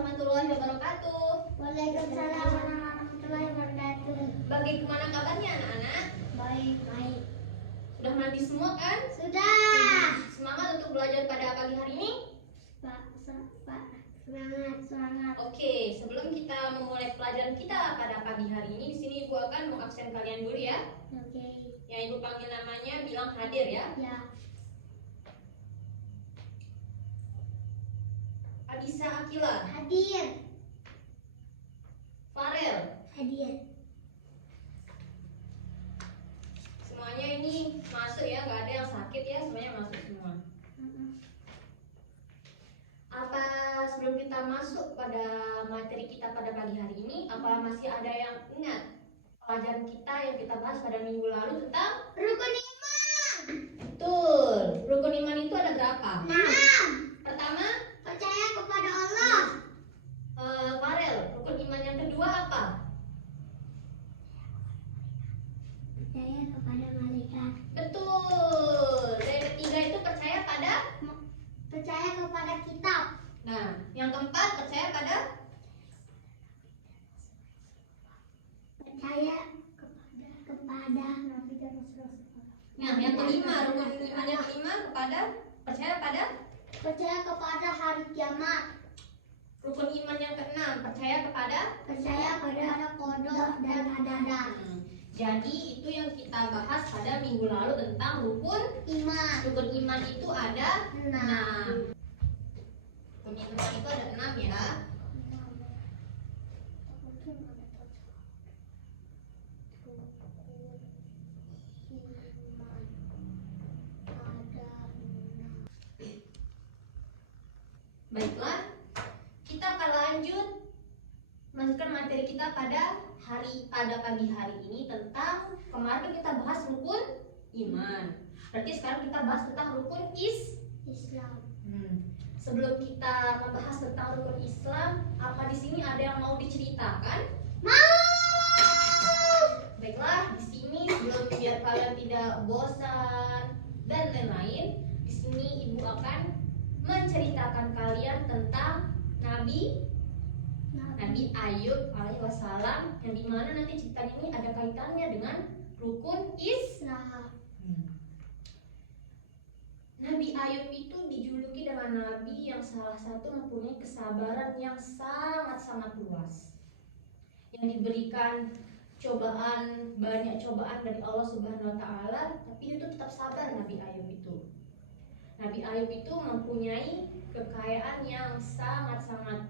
warahmatullahi wabarakatuh. Waalaikumsalam warahmatullahi wabarakatuh. Bagaimana kabarnya anak-anak? Baik. Sudah mandi semua kan? Sudah. Semangat untuk belajar pada pagi hari ini? Pak, semangat. Oke, sebelum kita memulai pelajaran kita pada pagi hari ini, di sini Ibu akan mengabsen kalian dulu ya. Oke. Yang Ibu panggil namanya bilang hadir ya. Ya. Adisa Akila, Hadir. Farel, Hadir. semuanya ini masuk ya, nggak ada yang sakit ya, semuanya masuk semua. Apa sebelum kita masuk pada materi kita pada pagi hari ini, apa masih ada yang ingat pelajaran kita yang kita bahas pada minggu lalu tentang Rukun iman. betul, rukun iman itu ada berapa? 6. Pertama, Percaya kepada Allah. Farel, rukun iman yang kedua apa? Percaya kepada malaikat. Betul. Dan yang ketiga itu percaya pada. Percaya kepada kitab. Nah, yang keempat percaya pada. Percaya kepada Nabi dan Rasul. Nah, yang kelima, rukun iman yang kelima kepada percaya pada. Percaya kepada hari kiamat. Rukun iman yang keenam percaya kepada. Percaya pada kodok dan qadar. Jadi itu yang kita bahas pada minggu lalu tentang rukun. Iman. Rukun iman itu ada 6. 6. Rukun iman itu ada 6 ya. Baiklah, kita akan lanjut melanjutkan materi kita pada pagi hari ini tentang kemarin kita bahas rukun iman. Berarti sekarang kita bahas tentang rukun Islam. Sebelum kita membahas tentang rukun Islam, apa di sini ada yang mau diceritakan? Mau. Baiklah, di sini sebelum biar kalian tidak bosan dan lain-lain, di sini Ibu akan menceritakan kalian tentang Nabi Ayub alaihissalam, yang dimana nanti cerita ini ada kaitannya dengan rukun Islam. Nabi Ayub itu dijuluki dengan nabi yang salah satu mempunyai kesabaran yang sangat-sangat luas, yang diberikan banyak cobaan dari Allah Subhanahu wa Ta'ala, tapi itu tetap sabar. Nabi Ayub itu mempunyai kekayaan yang sangat-sangat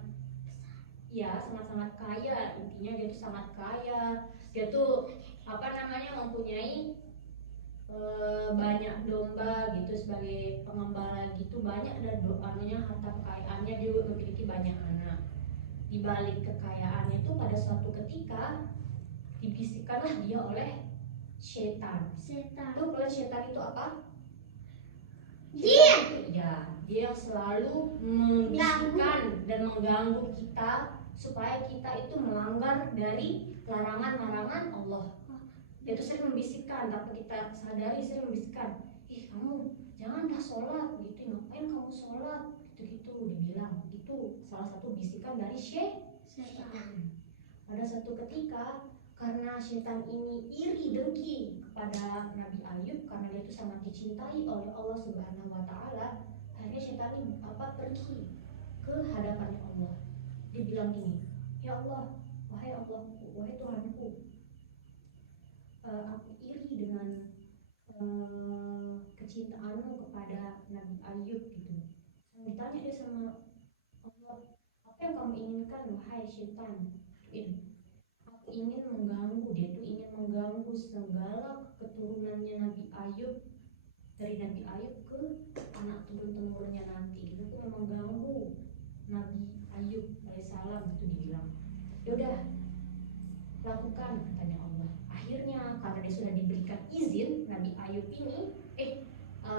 kaya. Intinya dia tuh sangat kaya. Dia tuh mempunyai banyak domba gitu, sebagai pengembala gitu, banyak, dan harta kekayaannya, dia memiliki banyak anak. Di balik kekayaannya itu pada suatu ketika dibisikkanlah dia oleh setan. Tuh, kalau setan itu apa? Jin. Ya, dia yang selalu membisikkan dan mengganggu kita supaya kita itu melanggar dari larangan-larangan Allah. Dia tuh sering membisikkan, tanpa kita sadari sering membisikkan, kamu janganlah sholat gitu, ngapain kamu sholat gitu dibilang. Itu salah satu bisikan dari setan. Pada satu ketika, karena setan ini iri dengki kepada Nabi Ayub, karena dia itu sangat dicintai oleh Allah Subhanahu wa Ta'ala, akhirnya setan ini pergi ke hadapannya Allah. Dia bilang gini, ya Allah, wahai Allahku, wahai Tuhanku, aku iri dengan kecintaanmu kepada Nabi Ayub gitu. Ditanya dia sama Allah, apa yang kamu inginkan wahai setan? Aku ingin mengganggu, dia tuh ingin mengganggu segala keturunannya Nabi Ayub, dari Nabi Ayub ke anak turun-temurunnya nanti. Itu tuh mengganggu Nabi Ayub alaihissalam, gitu dibilang. Yaudah, lakukan, katanya Allah. Akhirnya karena dia sudah diberikan izin, Nabi Ayub ini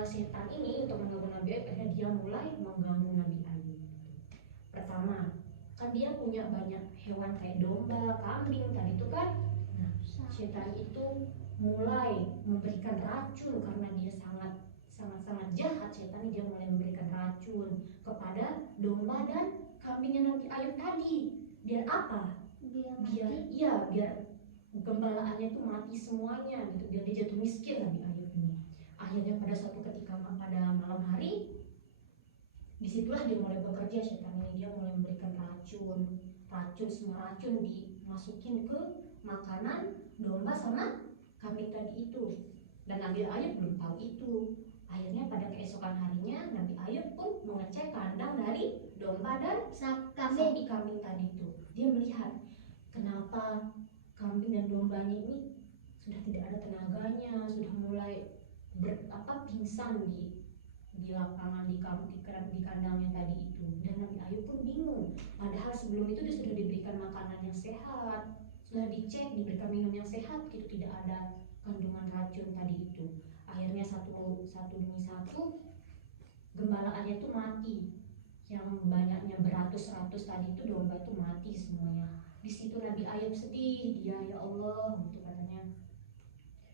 setan ini untuk mengganggu Nabi Ayub, akhirnya dia mulai mengganggu Nabi Ayub. Pertama, kan dia punya banyak hewan kayak domba, kambing tadi itu kan. Nah, setan itu mulai memberikan racun, karena dia sangat jahat. Setan dia mulai memberikan racun kepada domba dan kambingnya Nabi Ayub tadi. Biar apa? Biar Biar gembalaannya tuh mati semuanya gitu, biar dia jatuh miskin Nabi Ayub ini. Akhirnya pada suatu ketika pada malam hari, disitulah dia mulai bekerja, setan ini. Dia mulai memberikan racun, semua racun dimasukin ke makanan domba sama kambing tadi itu. Dan Nabi Ayub belum tahu itu. Akhirnya pada keesokan harinya Nabi Ayub pun mengecek kandang dari domba dan sapi kambing tadi itu. Dia melihat kenapa kambing dan dombanya ini sudah tidak ada tenaganya, sudah mulai pingsan di lapangan, di kandangnya tadi itu. Dan Nabi Ayub pun bingung. Padahal sebelum itu dia sudah diberikan makanan yang sehat, sudah dicek, diberikan minum yang sehat, gitu, tidak ada kandungan racun tadi itu. Akhirnya satu demi satu gembalaannya itu mati. Yang banyaknya beratus-ratus tadi itu domba itu mati semuanya. Di situ Nabi Ayub sedih, dia ya Allah gitu katanya.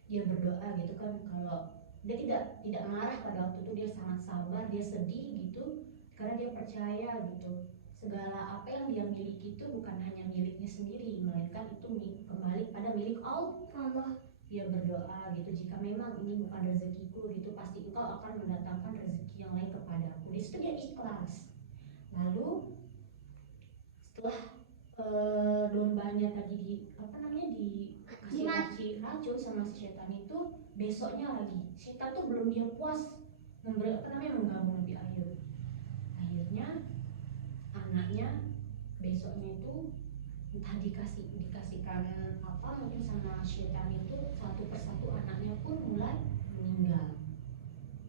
Dia berdoa gitu kan, kalau dia tidak marah pada waktu itu, dia sangat sabar, dia sedih gitu karena dia percaya gitu segala apa yang dia miliki itu bukan hanya miliknya sendiri, melainkan itu kembali pada milik Allah. Dia berdoa gitu, jika memang ini bukan rezekiku gitu, pasti engkau akan mendatangkan rezeki yang lain kepadaku. Di situ dia ikhlas. Lalu setelah dombanya tadi dikasih racun sama si setan itu, besoknya lagi setan tuh belum dia puas mengganggu Nabi Ayub. Akhirnya anaknya besoknya itu entah dikasihkan apa mungkin sama setan itu, satu persatu anaknya pun mulai meninggal.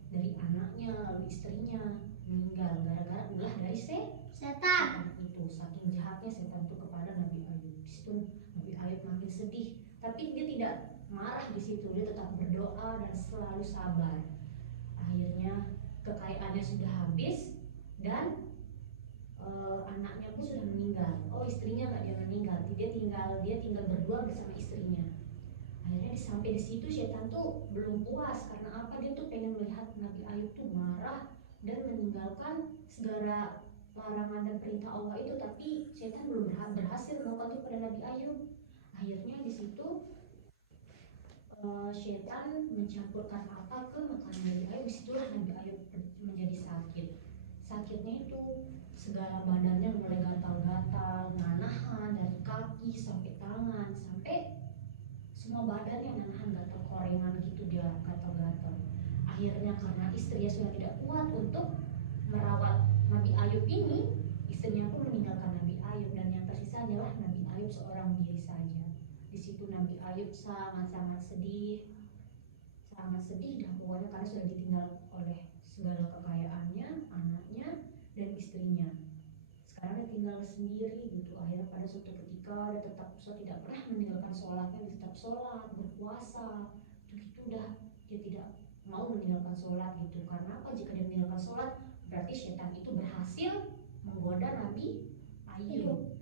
Dari anaknya lalu istrinya meninggal gara-gara ulah dari setan itu. Saking jahatnya setan itu kepada Nabi Ayub. Di situ Nabi Ayub makin sedih, tapi dia tidak marah di situ, dia tetap berdoa dan selalu sabar. Akhirnya kekayaannya sudah habis dan anaknya pun sudah meninggal. Istrinya nggak dia meninggal, dia tinggal berdua bersama istrinya. Akhirnya sampai di situ setan tuh belum puas, karena apa, dia tuh pengen melihat Nabi Ayub tuh marah dan meninggalkan segala larangan dan perintah Allah itu, tapi setan belum berhasil melakukan itu pada Nabi Ayub. Akhirnya di situ setan mencampurkan apa ke makanan Nabi Ayub. Disitulah Nabi Ayub menjadi sakit. Sakitnya itu segala badannya mulai gatal-gatal, nanahan dari kaki sampai tangan, sampai semua badannya nanahan, gatal korengan gitu, dia gatal-gatal. Akhirnya karena istrinya sudah tidak kuat untuk merawat Nabi Ayub ini, istrinya pun meninggalkan Nabi Ayub, dan yang tersisa adalah Nabi Ayub seorang diri saja. Di situ Nabi Ayub sangat-sangat sedih dah pokoknya, karena sudah ditinggal oleh segala kekayaannya, anaknya dan istrinya. Sekarang dia tinggal sendiri gitu. Akhirnya pada suatu ketika dia tetap tidak pernah meninggalkan sholatnya, dia tetap sholat, berpuasa. Begitu dah dia tidak mau meninggalkan sholat gitu. Karena apa? Jika dia meninggalkan sholat, berarti setan itu berhasil menggoda Nabi Ayub.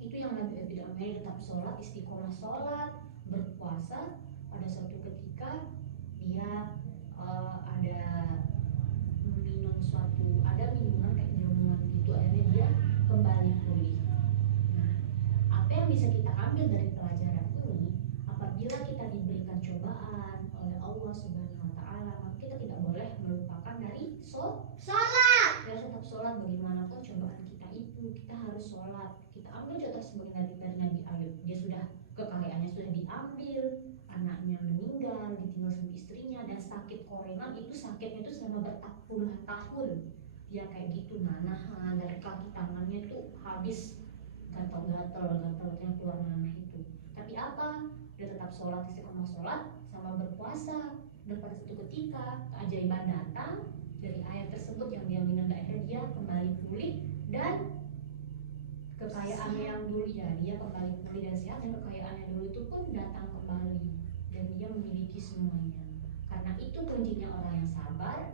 Itu yang Nabi Ayub tidak mau, tetap sholat, istiqomah sholat, berpuasa. Pada suatu ketika dia ada minuman kayak jamuan gitu, akhirnya dia kembali pulih. Nah, apa yang bisa kita ambil dari pelajaran ini? Apabila kita diberikan cobaan oleh Allah Subhanahu wa Ta'ala, maka kita tidak boleh melupakan dari sholat. Kita tetap sholat bagaimanapun cobaan kita itu, kita harus sholat. Kita ambil contoh sebagai dari Nabi Ayub. Dia sudah kekayaannya sudah diambil, anaknya meninggal, ditinggal sama istrinya, dan sakit korengan itu, sakitnya itu selama berpuluh tahun. Dia kayak gitu nanahan dari kaki tangannya itu habis gatal-gatalnya keluar nanah itu. Tapi apa? Dia tetap sholat, istiqomah sholat sama berpuasa. Dan pada suatu ketika keajaiban datang dari air tersebut yang dia minum, akhirnya dia kembali pulih dan kekayaannya yang dulu dia kembali pulih dan sehat, dan kekayaannya dulu itu pun datang kembali dan dia memiliki semuanya. Karena itu kuncinya orang yang sabar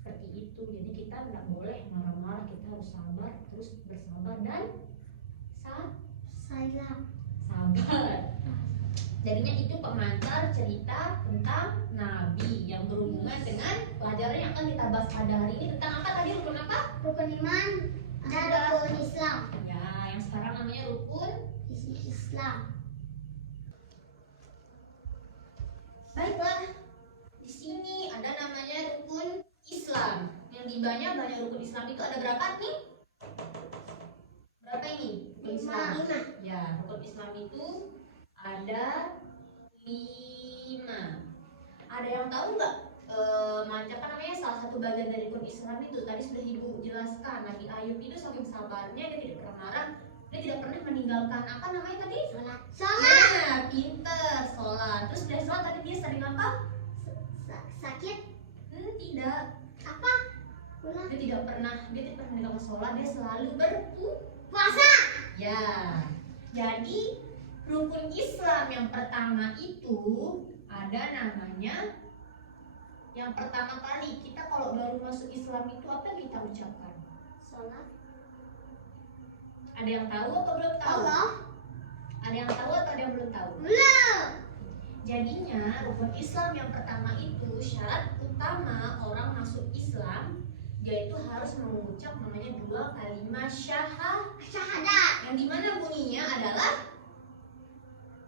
seperti itu. Jadi kita tidak boleh marah-marah, kita harus sabar, terus bersabar dan sabar. Jadinya itu pengantar cerita tentang Nabi yang berhubungan dengan pelajaran yang akan kita bahas pada hari ini tentang apa tadi, rukun apa? Rukun iman dan rukun Islam. Islam. Baiklah, di sini ada namanya rukun Islam. Yang di banyak rukun Islam itu ada berapa nih? Berapa ini? Rukun Islam. 5. Ya, rukun Islam itu ada 5. Ada yang tahu nggak? Macam apa namanya, salah satu bagian dari rukun Islam itu tadi sudah ibu jelaskan. Nabi Ayub itu saking sabarnya, dia tidak pernah marah, dia tidak pernah meninggalkan apa namanya tadi? Sholat. Nah, pinter, sholat. Terus dari sholat tadi dia sering apa? Sakit. Tidak. Apa? Ulang. Dia tidak pernah meninggalkan sholat, dia selalu Puasa. ya. Jadi rukun Islam yang pertama itu ada namanya, yang pertama kali kita kalau baru masuk Islam itu apa yang kita ucapkan? Sholat. Ada yang tahu atau belum tahu? Allah. Ada yang tahu atau ada yang belum tahu? Belum. Jadinya rukun Islam yang pertama itu, syarat utama orang masuk Islam yaitu harus mengucap namanya 2 kalimat Syahadat. yang dimana bunyinya adalah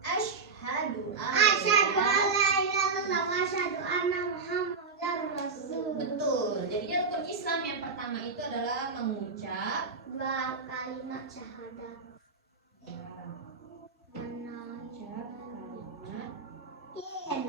asyhadu Asyhadu an an la ilaha illallah wa asyhadu anna Muhammadar Rasul. Betul. Jadinya rukun Islam yang pertama itu adalah mengucap 2 kalimat syahadat. mengucap kalimat Iya,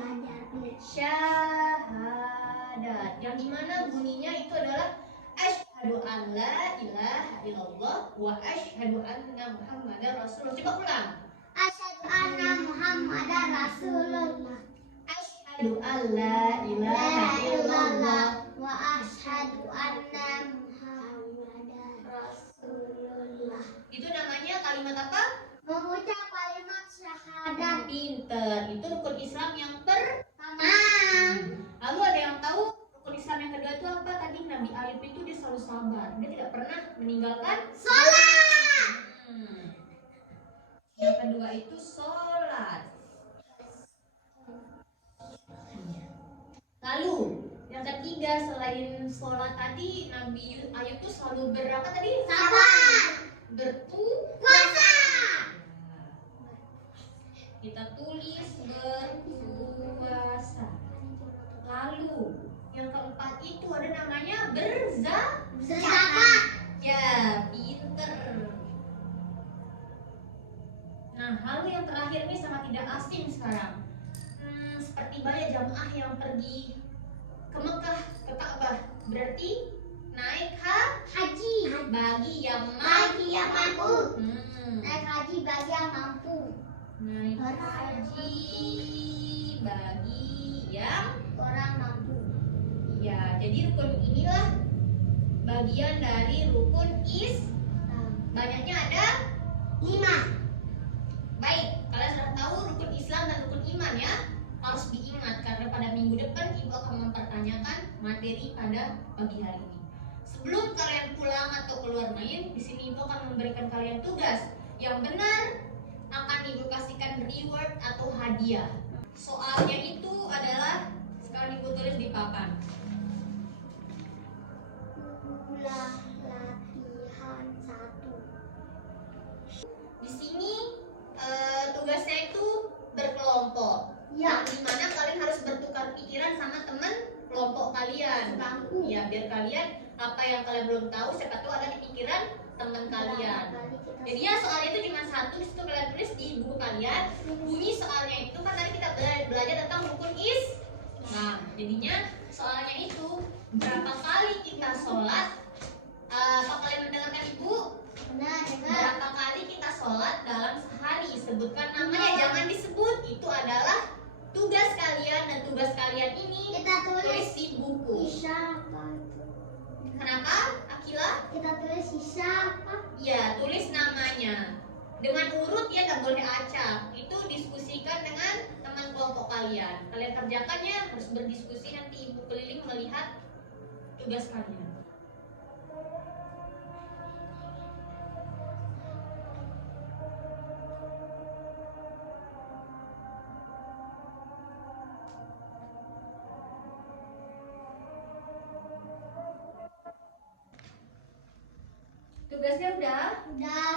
syahadat yang dimana bunyinya itu adalah asyhadu an la ilaha illallah wa asyhadu anna Muhammadar Rasulullah. Coba ulang. Asyhadu anna Muhammadar Rasulullah. Asyhadu an la ilaha illallah. Wa asyhadu anna Muhammadar Rasulullah. Itu namanya kalimat apa? Mengucap kalimat syahadat. Pinter. Itu rukun Islam yang pertama. Lalu ada yang tahu rukun Islam yang kedua itu apa? Tadi Nabi Ayub itu dia selalu sabar. Dia tidak pernah meninggalkan Sholat. Yang kedua itu sholat. Lalu yang ketiga selain sholat tadi, Nabi Ayub itu selalu berapa tadi? Sabar. Berpuasa. Puasa. Kita tulis berpuasa. Lalu yang keempat itu ada namanya Zakat. Ya, pinter. Nah, hal yang terakhir ini sama tidak asing sekarang. Seperti banyak jamaah yang pergi ke Mekah, ke Ka'bah. Berarti naik Haji. bagi yang Bagi yang mampu. Hmm. Naik haji bagi yang mampu. Naik haji bagi yang Orang mampu. ya. Jadi rukun inilah bagian dari rukun banyaknya ada 5. Baik, kalian sudah tahu rukun Islam dan rukun iman ya. Harus diingat karena pada minggu depan ibu akan mempertanyakan materi pada pagi hari ini. Sebelum kalian pulang atau keluar main, di sini ibu akan memberikan kalian tugas yang benar, akan ibu kasihkan reward atau hadiah. Soalnya itu adalah sekarang ibu tulis di papan. Latihan 1. Di sini tugasnya itu berkelompok. Ya. Di mana kalian harus bertukar pikiran sama teman kelompok kalian. Sebangku. Ya, biar kalian apa yang kalian belum tahu siapa tahu ada di pikiran teman kalian. Jadi ya soalnya itu cuma satu, di situ kalian tulis di buku kalian. Bunyi soalnya itu kan tadi kita belajar tentang rukun Islam. Jadinya soalnya itu berapa kali kita sholat? Apa kalian mendengarkan ibu? Benar, dengar. Berapa kali kita sholat dalam sehari? Sebutkan namanya, jangan disebut. Itu adalah tugas kalian dan tugas kalian ini Kita tulis tulis di buku. Isya apa itu? Kenapa, Akila? Kita tulis Isya apa? Ya, tulis namanya dengan urut ya, nggak boleh acak. Itu diskusikan dengan teman kelompok kalian. Kalian kerjakannya, harus berdiskusi, nanti ibu keliling melihat tugas kalian. Tugasnya udah? Udah.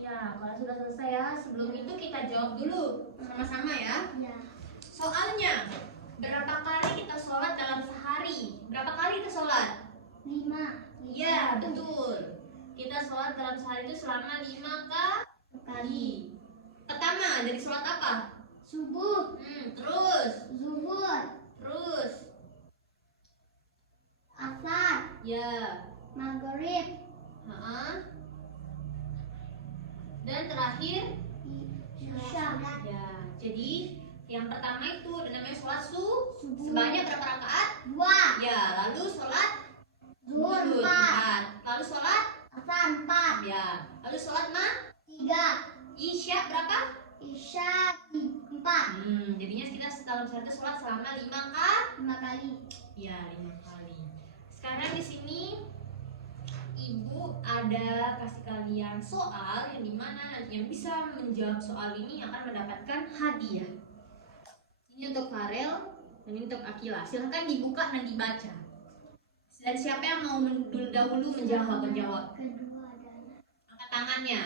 Ya. Nah, kalau sudah selesai ya, sebelum itu kita jawab dulu sama-sama ya. Ya. Soalnya, berapa kali kita sholat dalam sehari? Berapa kali kita sholat? 5 Iya, betul. Kita sholat dalam sehari itu selama 5 kali. Pertama, dari sholat apa? Subuh, Terus, zuhur, terus. asar, Ya, maghrib, dan terakhir, isya. ya. Jadi, yang pertama itu namanya sholat Subuh. sebanyak berapa rakaat? 2, Ya, lalu sholat zuhur zuhur 4, 4. Lalu sholat, asar 4, ya. Lalu sholat 3, isya berapa? isya 4, Jadinya kita dalam sehari itu sholat selama 5 kali. Ya, 5 kali. Sekarang di sini Ibu ada kasih kalian soal yang dimana nanti yang bisa menjawab soal ini akan mendapatkan hadiah. Ini untuk Farel dan ini untuk Akila. Silahkan dibuka dan dibaca. Dan siapa yang mau dahulu menjawab? Kedua adalah Angkat tangannya.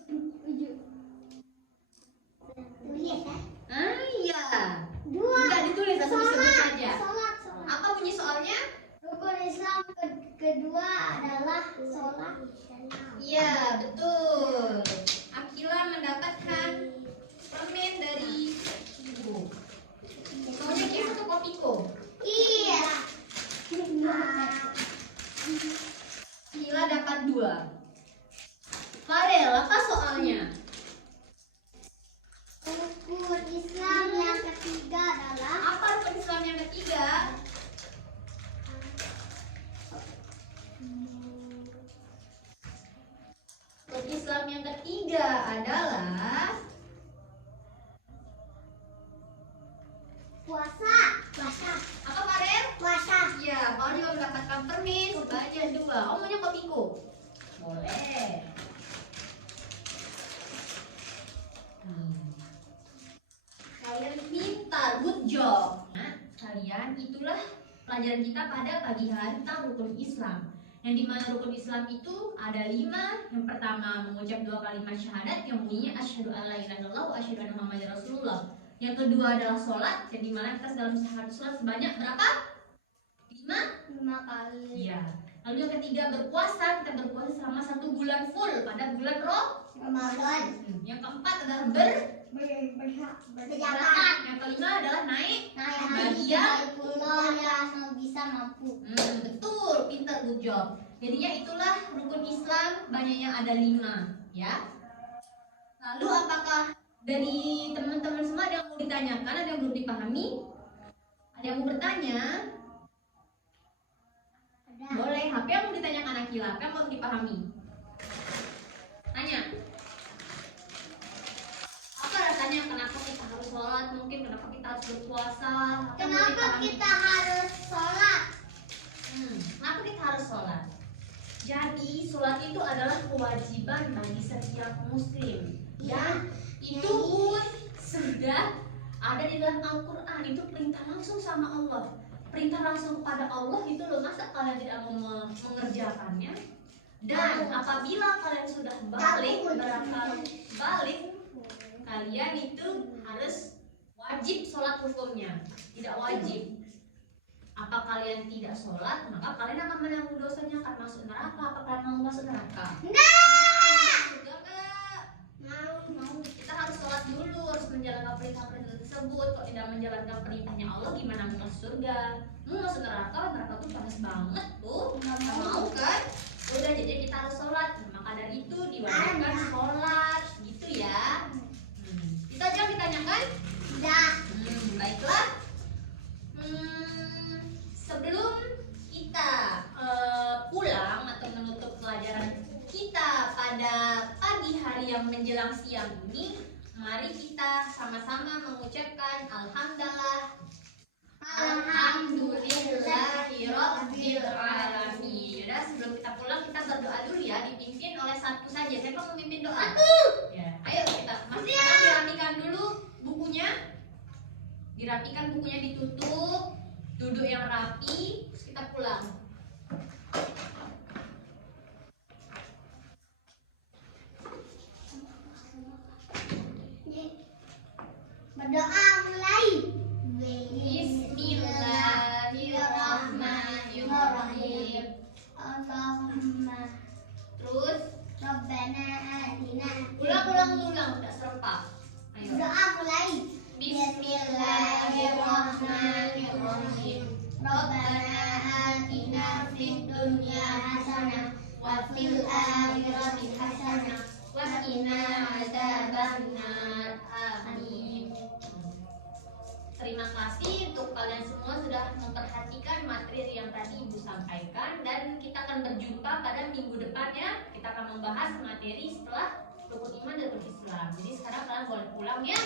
tulis ya. Iya. 2, Enggak ditulis, langsung disebut saja. sholat. Apa bunyi soalnya? Rukun Islam kedua adalah sholat. Iya, betul. Akila mendapatkan permen dari Ibu. Soalnya kisah atau kopiko? Iya. Akila dapat 2. Farel, apa soalnya? Rukun Islam yang ketiga adalah Apa rukun Islam yang ketiga? Rukun Islam yang ketiga adalah puasa. Puasa. apa, Farel? Puasa. Ya, Farel juga mendapatkan permen sebanyak 2. Oh, maunya kopiko? Boleh. Kalian pintar, good job. Nah, kalian itulah pelajaran kita pada pagi hari tentang rukun Islam. Yang dimana rukun Islam itu ada 5. Yang pertama mengucap 2 kalimat syahadat yang bunyinya asyhadu alla ilaha illallah wa asyhadu anna muhammadar rasulullah. Yang kedua adalah sholat, yang dimana kita dalam sehari sholat sebanyak berapa? 5 kali. Iya. Lalu yang ketiga berpuasa, kita berpuasa selama 1 bulan full pada bulan Ramadan. Yang keempat adalah Berzakat. Yang kelima adalah naik Haji pulau yang bisa mampu. betul, pintar, good job. Jadinya itulah rukun Islam, banyaknya ada 5, ya. Lalu apakah dari teman-teman semua ada yang mau ditanyakan, ada yang belum dipahami? Ada yang mau bertanya? Ada. Boleh, apa yang mau ditanyakan Akila? Apa yang mau dipahami? Tanya. Apa rasanya, kenapa kita harus sholat? Mungkin kenapa kita harus berpuasa? Apa yang mau Kenapa dipahami? kita harus sholat? Kenapa kita harus sholat? Jadi sholat itu adalah kewajiban bagi setiap muslim. Dan itu pun sudah ada di dalam Al-Quran. Itu perintah langsung sama Allah. Perintah langsung kepada Allah itu loh, masa kalian tidak mau mengerjakannya? Dan apabila kalian sudah balik, berakal balik, kalian itu harus wajib sholat hukumnya. Tidak wajib. Apa kalian tidak sholat, maka kalian akan menanggung dosanya, akan masuk neraka. Apa kalian mau masuk neraka? Surga enggak? Mau. Kita harus sholat dulu, harus menjalankan perintah-perintah tersebut. Kalau tidak menjalankan perintahnya Allah, gimana mau masuk surga? Mau masuk neraka, neraka tuh panas banget tuh. Nggak mau kan? Udah, jadi kita harus sholat. Maka dari itu diwajibkan sholat, gitu ya. Itu aja yang ditanyakan? Tidak. Baiklah. Sebelum kita pulang atau menutup pelajaran kita pada pagi hari yang menjelang siang ini, mari kita sama-sama mengucapkan alhamdulillah. Alhamdulillahirabbil alamin. Yaudah, sebelum kita pulang kita berdoa dulu ya, dipimpin oleh satu saja. Siapa mau memimpin doa? Ya, ayo kita. Dirapikan dulu bukunya. Dirapikan bukunya, ditutup, duduk yang rapi, terus kita pulang. fil akhirati hasanah wa qina adzabannar. Amin. Terima kasih untuk kalian semua sudah memperhatikan materi yang tadi Ibu sampaikan, dan kita akan berjumpa pada minggu depan ya. Kita akan membahas materi setelah rukun iman dan rukun Islam. Jadi sekarang kalian boleh pulang ya.